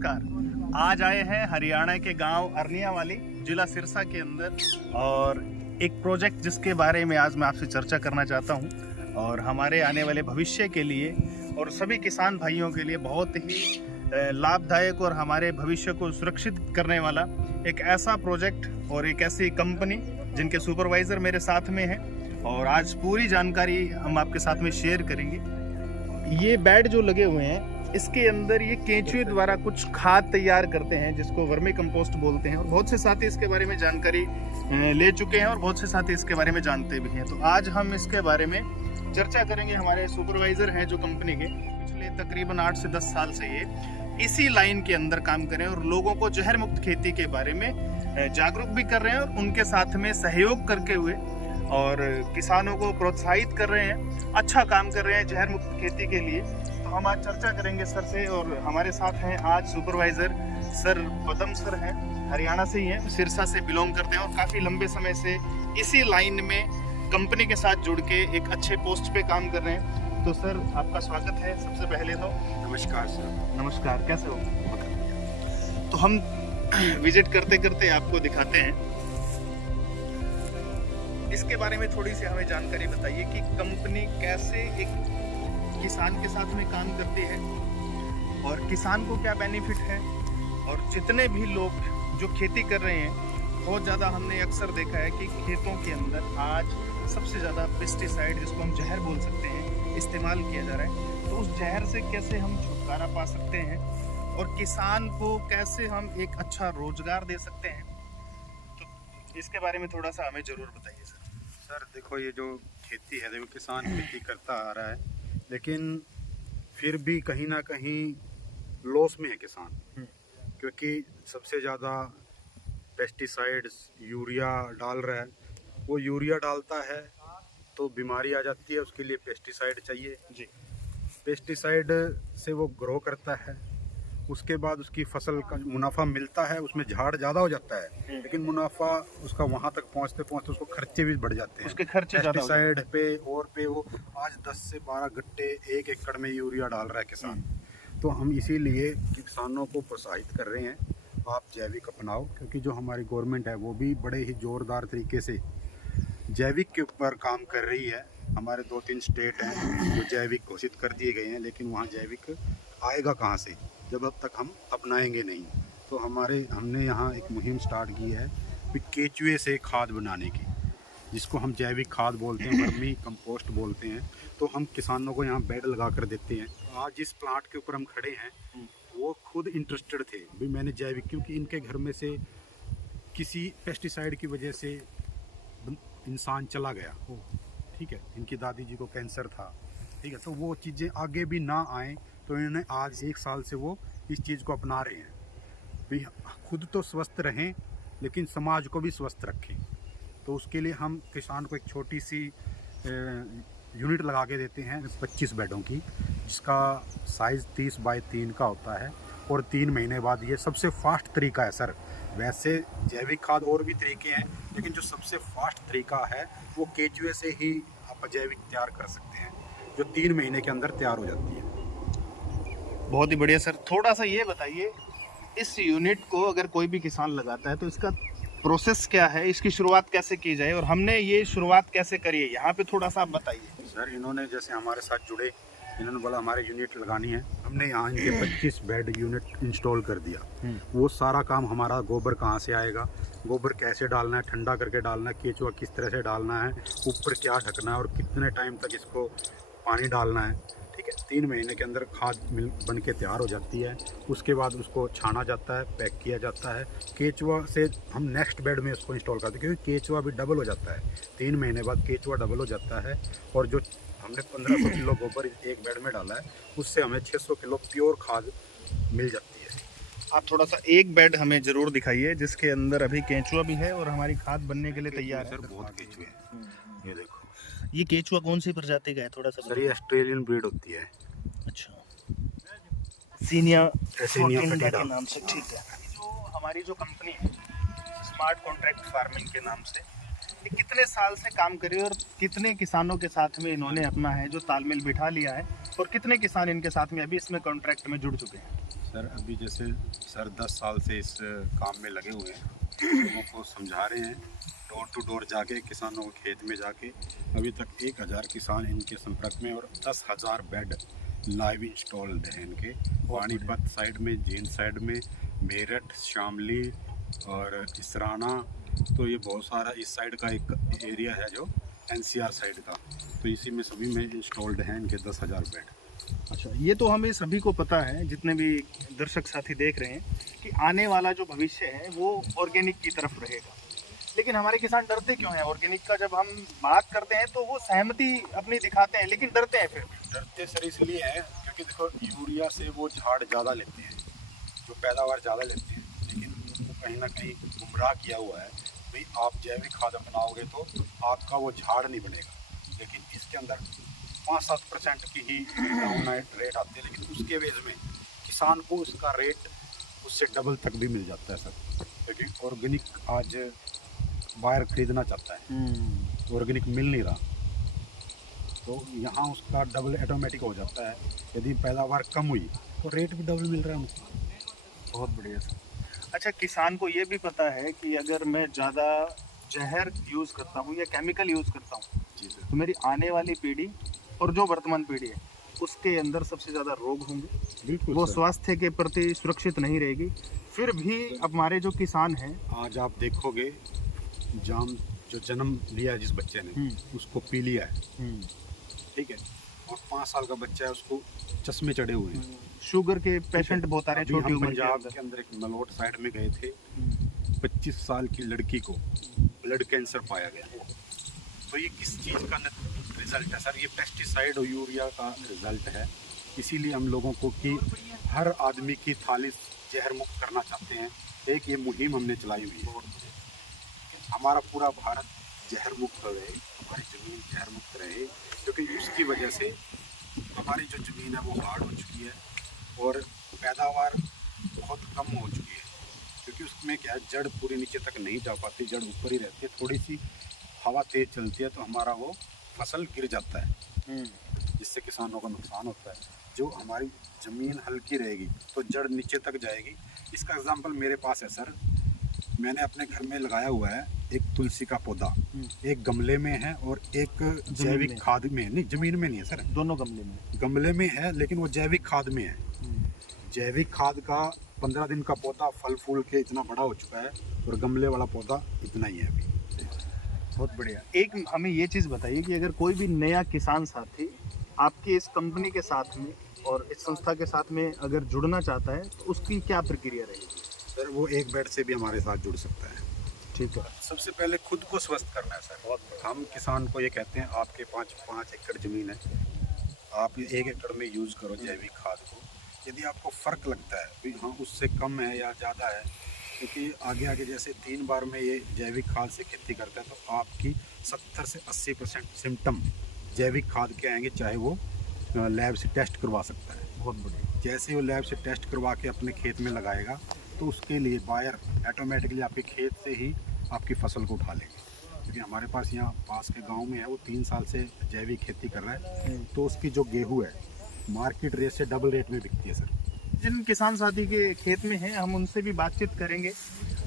नमस्कार। आज आए हैं हरियाणा के गांव अरनियावाली, जिला सिरसा के अंदर, और एक प्रोजेक्ट जिसके बारे में आज मैं आपसे चर्चा करना चाहता हूं और हमारे आने वाले भविष्य के लिए और सभी किसान भाइयों के लिए बहुत ही लाभदायक और हमारे भविष्य को सुरक्षित करने वाला एक ऐसा प्रोजेक्ट और एक ऐसी कंपनी जिनके सुपरवाइज़र मेरे साथ में हैं, और आज पूरी जानकारी हम आपके साथ में शेयर करेंगे। ये बेड जो लगे हुए हैं, इसके अंदर ये केंचुए द्वारा कुछ खाद तैयार करते हैं जिसको वर्मी कंपोस्ट बोलते हैं, और बहुत से साथी इसके बारे में जानकारी ले चुके हैं और बहुत से साथी इसके बारे में जानते भी हैं। तो आज हम इसके बारे में चर्चा करेंगे। हमारे सुपरवाइज़र हैं जो कंपनी के, पिछले तकरीबन 8 से 10 साल से ये इसी लाइन के अंदर काम कर रहे हैं और लोगों को जहर मुक्त खेती के बारे में जागरूक भी कर रहे हैं और उनके साथ में सहयोग करके हुए और किसानों को प्रोत्साहित कर रहे हैं, अच्छा काम कर रहे हैं जहर मुक्त खेती के लिए। तो हम आज चर्चा करेंगे सर से, और हमारे साथ हैं आज सुपरवाइज़र सर पदम सर हैं, हरियाणा से ही हैं, सिरसा से बिलोंग करते हैं और काफ़ी लंबे समय से इसी लाइन में कंपनी के साथ जुड़ के एक अच्छे पोस्ट पे काम कर रहे हैं। तो सर आपका स्वागत है सबसे पहले तो। नमस्कार सर। नमस्कार, कैसे हो? तो हम विजिट करते करते आपको दिखाते हैं, इसके बारे में थोड़ी सी हमें जानकारी बताइए कि कंपनी कैसे एक किसान के साथ में काम करती है और किसान को क्या बेनिफिट है, और जितने भी लोग जो खेती कर रहे हैं, बहुत ज़्यादा हमने अक्सर देखा है कि खेतों के अंदर आज सबसे ज़्यादा पेस्टिसाइड, जिसको हम जहर बोल सकते हैं, इस्तेमाल किया जा रहा है। तो उस जहर से कैसे हम छुटकारा पा सकते हैं और किसान को कैसे हम एक अच्छा रोजगार दे सकते हैं, तो इसके बारे में थोड़ा सा हमें ज़रूर बताइए सर। सर देखो, ये जो खेती है, देखो किसान खेती करता आ रहा है, लेकिन फिर भी कहीं ना कहीं लॉस में है किसान, क्योंकि सबसे ज़्यादा पेस्टिसाइड्स यूरिया डाल रहा है। वो यूरिया डालता है तो बीमारी आ जाती है, उसके लिए पेस्टिसाइड चाहिए जी। पेस्टिसाइड से वो ग्रो करता है, उसके बाद उसकी फसल का मुनाफा मिलता है, उसमें झाड़ ज़्यादा हो जाता है, लेकिन मुनाफा उसका वहाँ तक पहुँचते पहुँचते उसको खर्चे भी बढ़ जाते हैं, उसके खर्चे पेस्टिसाइड पे और पे। वो आज 10 से 12 गट्टे 1 एकड़ में यूरिया डाल रहा है किसान। तो हम इसीलिए किसानों को प्रोत्साहित कर रहे हैं, आप जैविक अपनाओ, क्योंकि जो हमारी गवर्नमेंट है वो भी बड़े ही ज़ोरदार तरीके से जैविक के ऊपर काम कर रही है। हमारे 2-3 स्टेट हैं जो जैविक घोषित कर दिए गए हैं, लेकिन वहाँ जैविक आएगा कहाँ से जब अब तक हम अपनाएंगे नहीं। तो हमने यहाँ एक मुहिम स्टार्ट की है कि केचुए से खाद बनाने की, जिसको हम जैविक खाद बोलते हैं, वर्मी कंपोस्ट बोलते हैं। तो हम किसानों को यहाँ बेड लगा कर देते हैं। आज जिस प्लांट के ऊपर हम खड़े हैं वो खुद इंटरेस्टेड थे भी मैंने जैविक, क्योंकि इनके घर में से किसी पेस्टिसाइड की वजह से इंसान चला गया, ठीक है, इनकी दादी जी को कैंसर था, ठीक है, तो वो चीज़ें आगे भी ना आएँ, तो इन्होंने आज 1 साल से वो इस चीज़ को अपना रहे हैं भी खुद तो स्वस्थ रहें लेकिन समाज को भी स्वस्थ रखें। तो उसके लिए हम किसान को एक छोटी सी यूनिट लगा के देते हैं 25 बेडों की, जिसका साइज़ 30 बाई 3 का होता है, और 3 महीने बाद ये सबसे फास्ट तरीका है सर। वैसे जैविक खाद और भी तरीके हैं, लेकिन जो सबसे फास्ट तरीका है वो केचुए से ही आप जैविक तैयार कर सकते हैं, जो 3 महीने के अंदर तैयार हो जाती है। बहुत ही बढ़िया सर। थोड़ा सा ये बताइए, इस यूनिट को अगर कोई भी किसान लगाता है तो इसका प्रोसेस क्या है, इसकी शुरुआत कैसे की जाए और हमने ये शुरुआत कैसे करी है, यहाँ पे थोड़ा सा आप बताइए। सर इन्होंने जैसे हमारे साथ जुड़े, इन्होंने बोला हमारे यूनिट लगानी है, हमने यहाँ इनके 25 बेड यूनिट इंस्टॉल कर दिया। वो सारा काम हमारा, गोबर कहाँ से आएगा, गोबर कैसे डालना है, ठंडा करके डालना है, केचुआ किस तरह से डालना है, ऊपर क्या ढकना है और कितने टाइम तक इसको पानी डालना है, ठीक है। 3 महीने के अंदर खाद बन के तैयार हो जाती है। उसके बाद उसको छाना जाता है, पैक किया जाता है। केचुआ से हम नेक्स्ट बेड में उसको इंस्टॉल करते हैं, क्योंकि केचुआ भी डबल हो जाता है, 3 महीने बाद केचुआ डबल हो जाता है। और जो हमने 1500 किलो गोबर एक बेड में डाला है, उससे हमें 600 किलो प्योर खाद मिल जाती है। आप थोड़ा सा एक बेड हमें ज़रूर दिखाइए जिसके अंदर अभी केंचुआ भी है और हमारी खाद बनने के लिए तैयार है। सर बहुत केचुए हैं, ये देखो। ये केंचुआ कौन सी प्रजाति का है, थोड़ा सा? सर ये ऑस्ट्रेलियन ब्रीड होती है। अच्छा, सीनिया फेटिडा के नाम से, ठीक है। जो हमारी जो कंपनी है स्मार्ट कॉन्ट्रैक्ट फार्मिंग के नाम से, ये कितने साल से काम कर रही है और कितने किसानों के साथ में इन्होंने अपना है जो तालमेल बिठा लिया है, और कितने किसान इनके साथ में अभी इसमें कॉन्ट्रैक्ट में जुड़ चुके हैं? सर अभी जैसे सर 10 साल से इस काम में लगे हुए हैं, लोगों को समझा रहे हैं, डोर टू डोर जाके किसानों के खेत में जाके अभी तक 1000 किसान इनके संपर्क में और 10,000 बेड लाइव इंस्टॉल्ड हैं इनके। पानीपत साइड में, जींद साइड में, मेरठ, शामली और इसराना, तो ये बहुत सारा इस साइड का एक एरिया है जो NCR साइड का, तो इसी में सभी में इंस्टॉल्ड हैं इनके 10,000 बेड। अच्छा, ये तो हमें सभी को पता है, जितने भी दर्शक साथी देख रहे हैं, कि आने वाला जो भविष्य है वो ऑर्गेनिक की तरफ रहेगा। लेकिन हमारे किसान डरते क्यों हैं ऑर्गेनिक का? जब हम बात करते हैं तो वो सहमति अपनी दिखाते हैं, लेकिन डरते हैं। फिर डरते सर इसलिए हैं क्योंकि देखो यूरिया से वो झाड़ ज़्यादा लेते हैं, जो पैदावार ज़्यादा लेते हैं, लेकिन उनको कहीं ना कहीं गुमराह किया हुआ है भाई आप जैविक खाद अपनाओगे तो आपका वो झाड़ नहीं बनेगा, लेकिन इसके अंदर 5-7% की ही डाउन रेट आती है, लेकिन उसके वेज में किसान को उसका रेट उससे डबल तक भी मिल जाता है सर। क्योंकि ऑर्गेनिक आज बायर खरीदना चाहता है, ऑर्गेनिक मिल नहीं रहा, तो यहाँ उसका डबल ऑटोमेटिक हो जाता है। यदि पैदावार कम हुई तो रेट भी डबल मिल रहा है हमको। बहुत बढ़िया सर। अच्छा, किसान को ये भी पता है कि अगर मैं ज़्यादा जहर यूज़ करता हूँ या केमिकल यूज़ करता हूँ जी सर। तो मेरी आने वाली पीढ़ी और जो वर्तमान पीढ़ी है उसके अंदर सबसे ज़्यादा रोग होंगे, बिल्कुल वो सर। स्वास्थ्य के प्रति सुरक्षित नहीं रहेगी। फिर भी अब हमारे जो किसान हैं, आज आप देखोगे जाम जो जन्म लिया है जिस बच्चे ने उसको पी लिया है, ठीक है, और 5 साल का बच्चा है उसको चश्मे चढ़े हुए हैं। शुगर के पेशेंट बहुत आ रहे हैं अभी छोटी हम उम्र के पंजाब अंदर। के अंदर एक मलोट साइड में गए थे, 25 साल की लड़की को ब्लड कैंसर पाया गया। तो ये किस चीज़ का रिजल्ट है सर? ये पेस्टिसाइड और यूरिया का रिजल्ट है। इसीलिए हम लोगों को कि हर आदमी की थाली जहर मुक्त करना चाहते हैं। एक ये मुहिम हमने चलाई हुई है, हमारा पूरा भारत जहर मुक्त रहे, हमारी ज़मीन जहर मुक्त रहे, क्योंकि उसकी वजह से हमारी जो ज़मीन है वो हार्ड हो चुकी है और पैदावार बहुत कम हो चुकी है। क्योंकि उसमें क्या है, जड़ पूरी नीचे तक नहीं जा पाती, जड़ ऊपर ही रहती है, थोड़ी सी हवा तेज चलती है तो हमारा वो फसल गिर जाता है, जिससे किसानों का नुकसान होता है। जो हमारी ज़मीन हल्की रहेगी तो जड़ नीचे तक जाएगी। इसका एग्जांपल मेरे पास है सर, मैंने अपने घर में लगाया हुआ है एक तुलसी का पौधा, एक गमले में है और एक जैविक खाद में है। नहीं, ज़मीन में नहीं है सर, दोनों गमले में। गमले में है लेकिन वो जैविक खाद में है। जैविक खाद का 15 दिन का पौधा फल फूल के इतना बड़ा हो चुका है और गमले वाला पौधा इतना ही है अभी। बहुत बढ़िया। एक हमें ये चीज़ बताइए कि अगर कोई भी नया किसान साथी आपकी इस कंपनी के साथ में और इस संस्था के साथ में अगर जुड़ना चाहता है तो उसकी क्या प्रक्रिया रहेगी? सर वो एक बेड से भी हमारे साथ जुड़ सकता है। ठीक है। सबसे पहले खुद को स्वस्थ करना है सर। हम किसान को ये कहते हैं आपके 5 एकड़ ज़मीन है, आप 1 एकड़ में यूज़ करो जैविक खाद को। यदि आपको फ़र्क लगता है कि हाँ उससे कम है या ज़्यादा है, क्योंकि आगे आगे जैसे 3 बार में ये जैविक खाद से खेती करता है तो आपकी 70 से 80% सिम्टम जैविक खाद के आएंगे, चाहे वो लैब से टेस्ट करवा सकता है। बहुत बढ़िया। जैसे वो लैब से टेस्ट करवा के अपने खेत में लगाएगा तो उसके लिए बायर ऑटोमेटिकली आपके खेत से ही आपकी फसल को उठा लेंगे। क्योंकि हमारे पास यहाँ पास के गांव में है, वो 3 साल से जैविक खेती कर रहा है, तो उसकी जो गेहूँ है मार्केट रेट से डबल रेट में बिकती है सर। जिन किसान साथी के खेत में हैं हम उनसे भी बातचीत करेंगे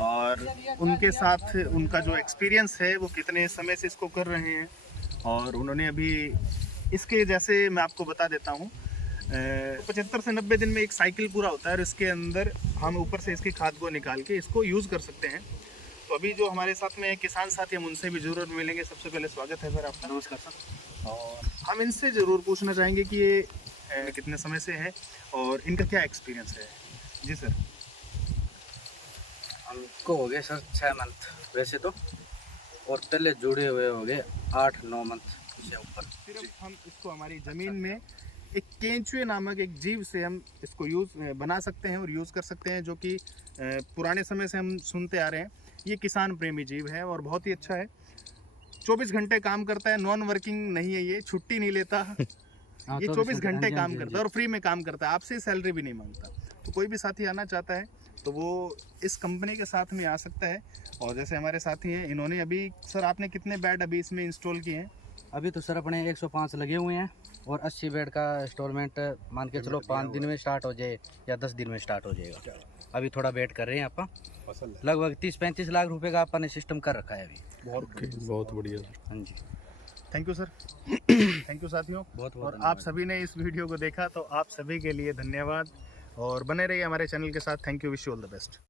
और उनके साथ उनका जो एक्सपीरियंस है वो कितने समय से इसको कर रहे हैं। और उन्होंने अभी इसके, जैसे मैं आपको बता देता हूँ, 75 से 90 दिन में एक साइकिल पूरा होता है और इसके अंदर हम ऊपर से इसकी खाद को निकाल के इसको यूज़ कर सकते हैं। तो अभी जो हमारे साथ में किसान साथी हम उनसे भी ज़रूर मिलेंगे। सबसे पहले स्वागत है सर आपका। नमस्कार सर। और हम इनसे ज़रूर पूछना चाहेंगे कि ये कितने समय से है और इनका क्या एक्सपीरियंस है। जी सर। हमको हो गए सर 6 मंथ वैसे तो, और पहले जुड़े हुए हो गए 8-9 मंथ से ऊपर। फिर अब हम इसको हमारी ज़मीन में एक केंचुए नामक एक जीव से हम इसको बना सकते हैं और यूज़ कर सकते हैं, जो कि पुराने समय से हम सुनते आ रहे हैं। ये किसान प्रेमी जीव है और बहुत ही अच्छा है। 24 घंटे काम करता है, नॉन वर्किंग नहीं है, ये छुट्टी नहीं लेता। ये 24 घंटे काम करता है और फ्री में काम करता है, आपसे सैलरी भी नहीं मांगता। तो कोई भी साथी आना चाहता है तो वो इस कंपनी के साथ में आ सकता है। और जैसे हमारे साथी हैं, इन्होंने अभी, सर आपने कितने बेड अभी इसमें इंस्टॉल किए हैं? अभी तो सर अपने 105 लगे हुए हैं और 80 बेड का इंस्टॉलमेंट मान के चलो 5 दिन में स्टार्ट हो जाए या 10 दिन में स्टार्ट हो जाएगा। अभी थोड़ा वेट कर रहे हैं आप, लगभग 30-35 लाख रुपए का अपन ने सिस्टम कर रखा है अभी। बहुत बढ़िया। हाँ जी, thank you sir. Thank you साथियों। बहुत और आप सभी ने इस वीडियो को देखा तो आप सभी के लिए धन्यवाद और बने रहिए हमारे चैनल के साथ। Thank you, wish you all the best.